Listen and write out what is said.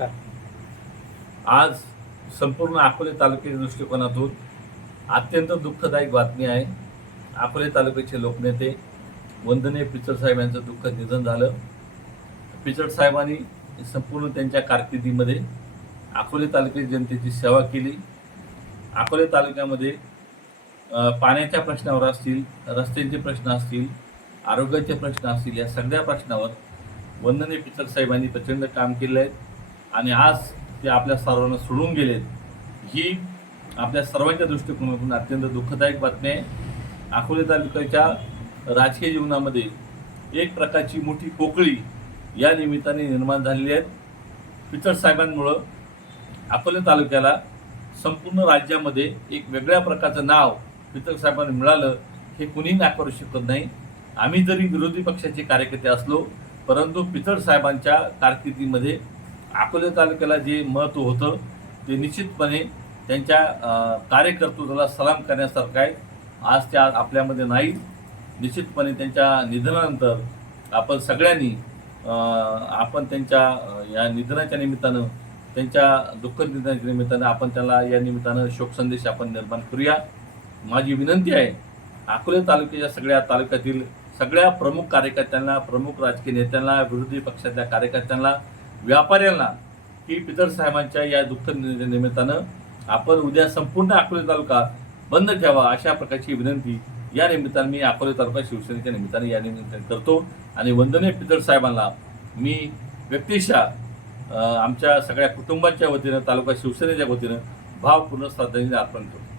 आज संपूर्ण अकोले तालुक्याच्या दृष्टिकोनातून अत्यंत दुःखदायक बातमी आहे. अकोले तालुक्याचे लोकनेते वंदने पिचड साहेब यांचं दुःख निधन झालं. पिचड साहेबांनी संपूर्ण त्यांच्या कारकिर्दीमध्ये अकोले तालुक्याच्या जनतेची सेवा केली. अकोले तालुक्यामध्ये पाण्याच्या प्रश्नावर असतील रस्त्यांचे प्रश्न असतील आरोग्याचे प्रश्न असतील या सगळ्या प्रश्नावर वंदने पिचड साहेबांनी प्रचंड काम केलं आहे. आणि आज ते आपल्या सर्वांना सोडून गेलेत ही आपल्या सर्वांच्या दृष्टिकोनातून अत्यंत दुःखदायक बातमी आहे. अकोले तालुक्याच्या राजकीय जीवनामध्ये एक प्रकारची मोठी पोकळी या निमित्ताने निर्माण झालेली आहेत पिचड साहेबांमुळं अकोले तालुक्याला संपूर्ण राज्यामध्ये एक वेगळ्या प्रकारचं नाव पिचड साहेबांना मिळालं हे कुणी नाकारू शकत नाही. आम्ही जरी विरोधी पक्षाचे कार्यकर्ते असलो परंतु पिचड साहेबांच्या कारकिर्दीमध्ये अकोले तालुक्याला जे महत्त्व होतं ते निश्चितपणे त्यांच्या कार्यकर्तृत्वाला सलाम करण्यासारखं आहे. आज त्या आपल्यामध्ये नाही. निश्चितपणे त्यांच्या निधनानंतर आपण सगळ्यांनी आपण त्यांच्या या निधनाच्या निमित्तानं त्यांच्या दुःख निधनाच्या निमित्तानं आपण त्याला या निमित्तानं शोकसंदेश आपण निर्माण करूया. माझी विनंती आहे अकोले तालुक्याच्या सगळ्या तालुक्यातील सगळ्या प्रमुख कार्यकर्त्यांना प्रमुख राजकीय नेत्यांना विरोधी पक्षातल्या कार्यकर्त्यांना व्यापाऱ्यांना की पितर साहेबांच्या या दुःख निमित्तानं आपण उद्या संपूर्ण अकोले तालुका बंद ठेवा अशा प्रकारची विनंती या निमित्तानं मी अकोले तालुका शिवसेनेच्या निमित्ताने या निमित्ताने करतो. आणि वंदनीय पितर साहेबांना मी व्यक्तिशः आमच्या सगळ्या कुटुंबाच्या वतीनं तालुका शिवसेनेच्या वतीनं भावपूर्ण श्रद्धांजली अर्पण करतो.